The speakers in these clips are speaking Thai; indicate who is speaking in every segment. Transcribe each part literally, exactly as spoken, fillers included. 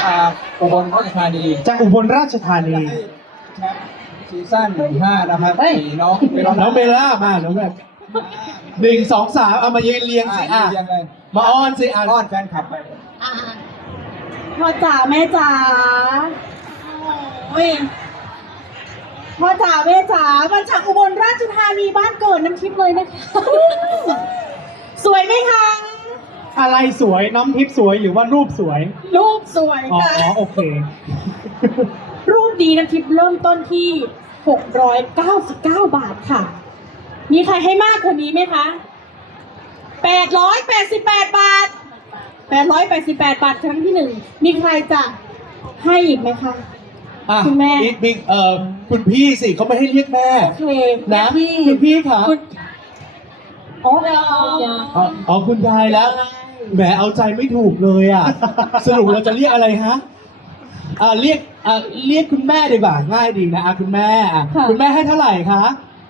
Speaker 1: จากอุบลราชธานี
Speaker 2: จากอุบลราชธานี
Speaker 1: แชมป์ซีซั่นห้านะครับ
Speaker 2: เฮ้ย
Speaker 1: มีน้องเป็น
Speaker 2: น้องเบลล่ามาน้องแบบหนึ่งสองสามเอามายืนเรียงสิอ่ะ
Speaker 1: ยังไง
Speaker 2: มาอ้อนสิอ่ะ
Speaker 1: อ้อนแฟนคลับไป
Speaker 3: อ่ะพ่อจ๋าแม่จ๋าโอ้ยพ่อจ๋าแม่จ๋ามาจากอุบลราชธานีบ้านเกิดน้ำทิพย์เลยนะคะ สวยไหมคะ
Speaker 2: อะไรสวยน้องทิพย์สวยหรือว่ารูปสวย
Speaker 3: รูปสวย
Speaker 2: อ๋อ
Speaker 3: ค่ะ
Speaker 2: โอเค
Speaker 3: รูปดีน้ำทิพย์เริ่มต้นที่หกร้อยเก้าสิบเก้าบาทค่ะ มีใครให้มากกว่านี้ไหมคะแปดร้อยแปดสิบแปดบาทแปดร้อยแปดสิบแปดบาทครั้งที่หนึ่งมีใครจะให้อีกไหมคะ
Speaker 2: อ่ะ
Speaker 3: คุณแม่
Speaker 2: บิ๊กบิ๊กเอ่อคุณพี่สิเขาไม่ให้เรียกแม่
Speaker 3: โอเค
Speaker 2: นะ
Speaker 3: พี่
Speaker 2: คุณพี่ค่ะ
Speaker 3: คุณอ๋อ
Speaker 2: อ๋ออ๋อคุณยายแล้วแหมเอาใจไม่ถูกเลยอ่ะ สรุปเราจะเรียกอะไรฮะอ่าเรียกอ่าเรียกคุณแม่ดีกว่าง่ายดีนะอ่ะคุณแม่อ่ะคุณแม่ให้เท่าไหร่คะ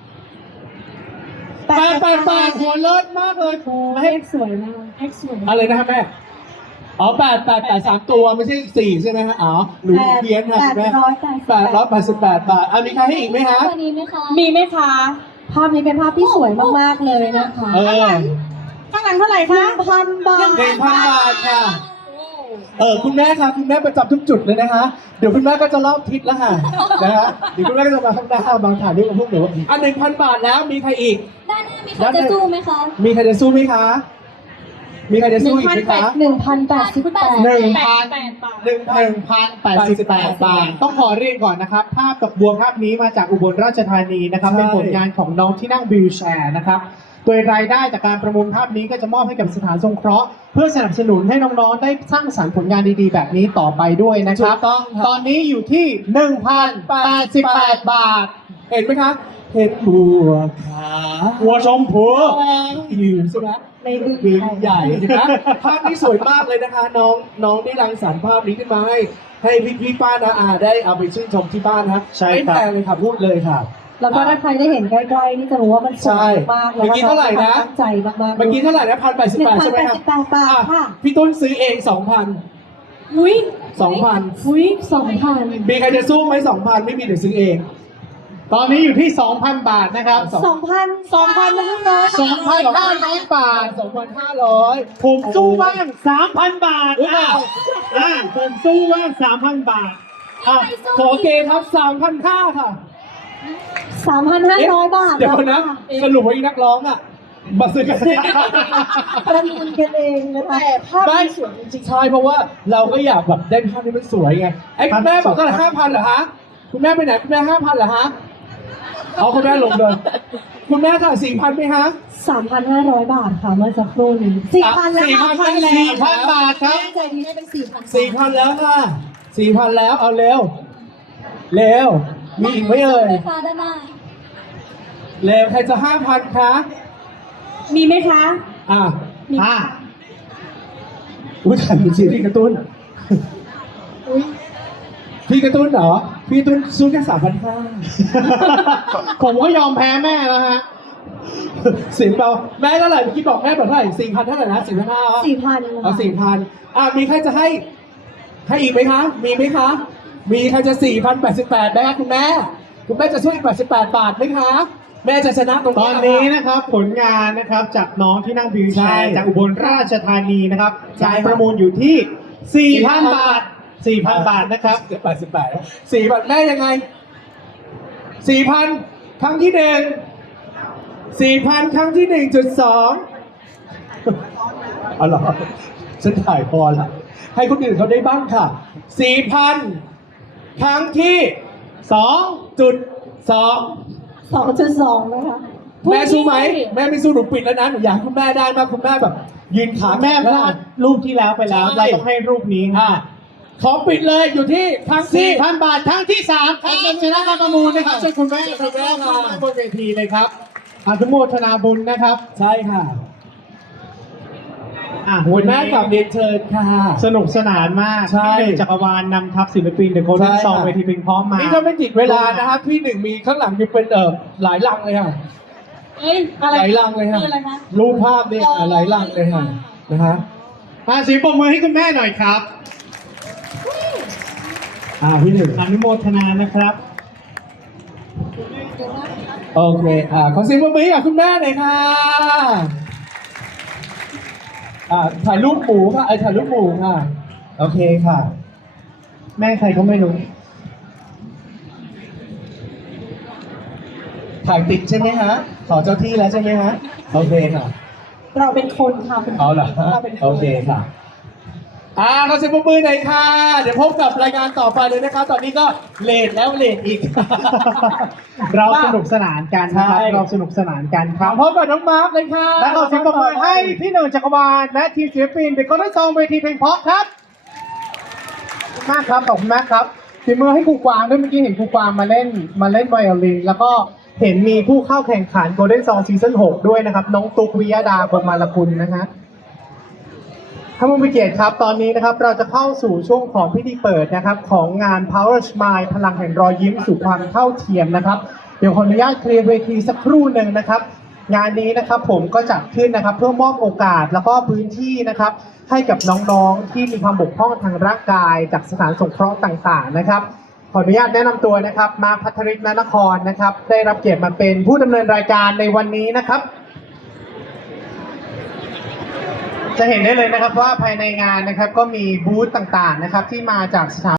Speaker 2: แปดแปดแปดหัวเลิศมากเลยครู
Speaker 3: เอ็
Speaker 2: ให้
Speaker 3: กสวยมากเอ็กสวย
Speaker 2: อะไรนะครับแม่อ๋อแปดแปดแปดสามตัวไม่ใช่สี่ใช่ไหมฮะอ๋อหนูเพี้ยนค่ะคุณแม่ แปดร้อยแปดสิบแปดบาทอ่ะมีใครให้อีกไหมฮะ
Speaker 3: มีไหมคะมีไหมคะภาพนี้เป็นภาพที่สวยมากๆเลยนะคะ
Speaker 2: เออ
Speaker 3: ข้างหลังเท่าไหร่คะพันบาท
Speaker 2: หนึ่งพันบาทค่ะ เออคุณแม่คะคุณแม่ประจำทุกจุดเลยนะคะ เดี๋ยวคุณแม่ก็จะรอบทิศแล้วค่ะนะฮะเดี๋ยวคุณแม่ก็จะมาข้างหน้าบางถ่ายรูปกับพวกหนูอ่ะหนึ่งพันบาทแล้วมีใครอีก
Speaker 4: ด้านหน้ามีใครจะสู้ไหมคะ
Speaker 2: มีใครจะสู้ไหมคะ มีใครจะ
Speaker 3: หนึ่
Speaker 2: สู้
Speaker 3: ง
Speaker 2: อีก
Speaker 3: พัน
Speaker 2: ไหม
Speaker 3: แป
Speaker 2: คะ
Speaker 3: ดหนึ่งพันแปดสิบแปด
Speaker 2: หนึ่ง
Speaker 3: พัน
Speaker 2: หนึ่งพันพันแปดสิบแปดบาทต้องขอเรียนก่อนนะครับ ภาพดอกบัวภาพนี้มาจากอุบลราชธานีนะครับ
Speaker 1: ใช่
Speaker 2: เป็นผลงานของน้องที่นั่งวีลแชร์นะครับโดยรายได้จากการประมูลภาพนี้ก็จะมอบให้กับสถานสงเคราะห์เพื่อสนับสนุนให้น้องๆได้สร้างสรรค์ผลงานดีๆ แบบนี้ต่อไปด้วยนะครับ
Speaker 1: ถูกต้องครับ
Speaker 2: ตอนนี้อยู่ที่ หนึ่งพันแปดสิบแปด บาท เห็นไหมคะเห็ดบัวขาหัวชมพูอยู่ใช่ไหม
Speaker 3: ในบึ้
Speaker 2: บึง
Speaker 3: ง
Speaker 2: ใหญ่เห็นไหมภาพนี้สวยมากเลยนะคะ น้องน้องได้รังสรรค์ภาพนี้ขึ้นมาให้ให้พี่พี่ป้านาอาได้เอาไปชื่นชมที่บ้านนะ
Speaker 1: ใช่
Speaker 2: ไม่
Speaker 1: ครับ
Speaker 2: แพงเลยค่ะพูดเลยค่ะ
Speaker 3: แล้วก็ถ้าใครได้เห็นใกล้ๆนี่จะรู้ว่ามันส
Speaker 2: ใช่
Speaker 3: วยมากแล้ว
Speaker 2: เมื่อกี้เท่าไหร่นะ
Speaker 3: ตั้งใจมากๆ
Speaker 2: เมื่อกี้เท่าไหร่นะพันแปดสิบแปดใช่ไหมครับ
Speaker 3: หนึ่งพันแปดสิบแปดบาทค่ะ
Speaker 2: พี่ต้นซื้อเองสองพัน
Speaker 3: อุ้ย
Speaker 2: สองพัน
Speaker 3: อุ้ยสองพัน
Speaker 2: มีใครจะสู้ไหมสองพันไม่มีเดี๋ยวซื้อเอง ตอนนี้อยู่ที่ สองพัน บาทนะครับ
Speaker 3: สองพันสองพันห้าร้อย
Speaker 2: สองพันห้าร้อยบาทสองพันห้าร้อยผมสู้บ้าง
Speaker 1: สามพันบาท
Speaker 2: อ่ะอ่ะ
Speaker 1: ผมสู้ว่าสามพันบาท
Speaker 2: อ่ะขอเกณฑ์ครับสามพันห้าค่ะ
Speaker 3: สามพันห้าร้อยบาท
Speaker 2: เดี๋ยวนะสรุปว่าอีนักร้องอ่ะมาซื้อกันเอง
Speaker 3: ประมูลกันเองนะคะแต่ภาพ
Speaker 2: ไม่
Speaker 3: นี้สวยจริง
Speaker 2: ใช่เพราะว่าเราก็อยากแบบได้ภาพที่มันสวยไงไอ้คุณแม่บอกเท่าไหร่ห้าพันเหรอฮะคุณแม่ไปไหนคุณแม่ห้าพันเหรอฮะเอาคุณแม่ลงเลยคุณแม่ถ่ายสี่พันไหมฮะ
Speaker 3: สามพันห้าร้อยบาทค่ะเมื่อสักครู่นี้สี่พันแล้ว
Speaker 2: สี่พัน
Speaker 3: ค่ะ
Speaker 2: แล้วสี่พันบาทครับ
Speaker 3: ใจดีได้เป็นสี่พัน
Speaker 2: สี่พันแล้วค่ะสี่พันแล้วเอาเร็วเร็วมีอีกไหมเอ่ย
Speaker 4: ไหมคะด้านหน้า
Speaker 2: เร็วใครจะห้าพันคะ
Speaker 3: มีไหมคะ
Speaker 2: อ่ะ
Speaker 3: มี
Speaker 2: อ่ะอุ้ยถ่ายเป็นซีรีส์การ์ตูน
Speaker 3: อุ๊ย
Speaker 2: พี่การ์ตูนเหรอพี่การ์ตูนสู้แค่สามพันห้า
Speaker 1: ผมก็ยอมแพ้แม่แล้วฮะ
Speaker 2: สินเปล่าแม่เท่าไหร่เมื่อกี้บอกแม่บอกเท่าไหร่สี่พันเท่าไหร่นะสี่พันห้า
Speaker 3: สี่พัน
Speaker 2: เอาสี่พันอ่ะมีใครจะให้ ให้อีกไหมคะ มีไหมคะ มีใครจะสี่พันแปดสิบแปดไหมคะคุณแม่ คุณแม่จะช่วยแปดสิบแปดบาทไหมคะ แม่จะชนะตรง
Speaker 1: ต
Speaker 2: นี้
Speaker 1: อนนี้นะครับผลงานนะครับจากน้องที่นั่งวีลแช
Speaker 2: ใช่
Speaker 1: ร์จากอุบลราชธานีนะครับ
Speaker 2: ใช่
Speaker 1: การประมูลอยู่ที่ สี่พัน บาท สี่พัน บาทนะครับ
Speaker 2: แปดสิบแปดสี่พันแม่ยังไงสี่พันครั้งที่หนึ่งสี่พันครั้งที่หนึ่งจุดสองอ๋อเหรอฉันถ่ายพอละให้คนอื่นเขาได้บ้างค่ะสี่พันครั้งที่สองจุดสอง
Speaker 3: สองจุดสองนะคะ
Speaker 2: แม่สู้ไหมแม่ไม่สู้หนูปิดแล้วนะหนูอยากให้คุณแม่ได้มากคุณแม่แบบ ยืนขา
Speaker 1: แม่พลาดรูปที่แล้วไปแล้ว
Speaker 2: ใช่
Speaker 1: เราต้องให้รูปนี้
Speaker 2: อ่ะขอปิดเลยอยู่ที่ครั้งที่
Speaker 1: สี่พัน บาทครั้งที่สามครับชนะการประมูลนะครับเชิญคุณแม่
Speaker 2: เชิญคุณแม่ค่ะ
Speaker 1: บนเวทีเลยครับอนุโมทนาบุญนะครับ
Speaker 2: ใช่ค่ะ
Speaker 1: อ่ะ
Speaker 2: คุ
Speaker 1: วัน
Speaker 2: ณแม่
Speaker 1: นี้
Speaker 2: กับเรียนเชิญค่ะ
Speaker 1: สนุกสนานมาก
Speaker 2: ใช่
Speaker 1: พี่หนึ่งจักรวาลนำทัพศิลปินเดอะโกลเด้น
Speaker 2: ใช่
Speaker 1: ซอง
Speaker 2: ค่ะ
Speaker 1: เวทีเพลงพร้อมมา
Speaker 2: นี่ถ้าไม่ติดเวลานะครับพี่หนึ่งมีข้างหลังอยู่เป็นเอ่อหลายลังเลยค่ะ
Speaker 3: เอ้ยอะไร
Speaker 2: หลายลังเลยค่ะ
Speaker 3: คืออะไรคะ
Speaker 2: รูปภาพนี่หลายลังเลยค่ะนะฮะ
Speaker 1: มาเสียงปรบมือให้คุณแม่หน่อยครับ
Speaker 2: อ่าพี่หนึ่ง
Speaker 1: อนุโมทนานะครับ
Speaker 2: โอเคอ่าขอเสียงปรบมือให้กับคุณแม่หน่อยค่ะอ่าถ่ายรูปหมูค่ะไอยถ่ายรูปหมูค่ะโอเคค่ะ
Speaker 1: แม่ใครก็ไม่รู้
Speaker 2: ถ่ายติดใช่ไหมฮะขอเจ้าที่แล้วใช่ไหมฮะโอเคค่ะ
Speaker 3: เราเป็นคนค่ะคุณ
Speaker 2: เอาเหรอ
Speaker 3: เราเป็นคน
Speaker 2: โอเคค่ะ อ่าขอเสียงปรบมือหน่อยค่ะ เดี๋ยวพบกับรายการต่อไปเลยนะครับ ตอนนี้ก็เลทแล้วเลทอีก
Speaker 1: เราสนุกสนานกันนะครับ
Speaker 2: ใช่
Speaker 1: เราสนุกสนานกันค
Speaker 2: ข
Speaker 1: รั
Speaker 2: อบ พบกับน้องมาร์คเลยค่ะ
Speaker 1: และขอเสียงปรบมือให้พี่หนึ่งจักรวาลและทีมศิลปินเด็กก็ได้ซองเวทีเพลงเพราะครับขอบคุณมากครับขอบคุณมากครับฝีมือให้ครูกวางด้วยเมื่อกี้เห็นครูกวางมาเล่นมาเล่นไวโอลินแล้วก็เห็นมีผู้เข้าแข่งขัน Golden Song Season หกด้วยนะครับ น้องตุ๊กวิยดาพงมารกุลนะฮะท่านผู้มีเกียรติครับตอนนี้นะครับเราจะเข้าสู่ช่วงของพิธีเปิดนะครับของงาน Power Smile พลังแห่งรอยยิ้มสู่ความเท่าเทียมนะครับเดี๋ยวขออนุญาตเคลียร์เวทีสักครู่หนึ่งนะครับ งานนี้นะครับผมก็จัดขึ้นนะครับเพื่อมอบโอกาสแล้วก็พื้นที่นะครับให้กับน้องๆที่มีความบกพร่องทางร่างกายจากสถานสงเคราะห์ต่างๆนะครับขออนุญาตแนะนำตัวนะครับมาพัทริศนนครนะครับได้รับเกียรติมาเป็นผู้ดำเนินรายการในวันนี้นะครับ จะเห็นได้เลยนะครับว่าภายในงานนะครับก็มีบูธต่างๆนะครับที่มาจากสถาน